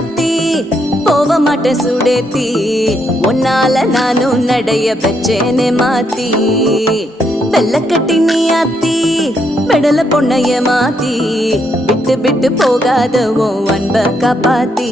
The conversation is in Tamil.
ஆத்தி போக மாட்டேன் சுடேத்தி உன்னால நானும் நடைய பெச்சேனே மாத்தி வெள்ளக்கட்டி நீ ஆத்தி பெடல பொண்ணைய மாத்தி விட்டு விட்டு போகாத உன் அன்ப காப்பாத்தி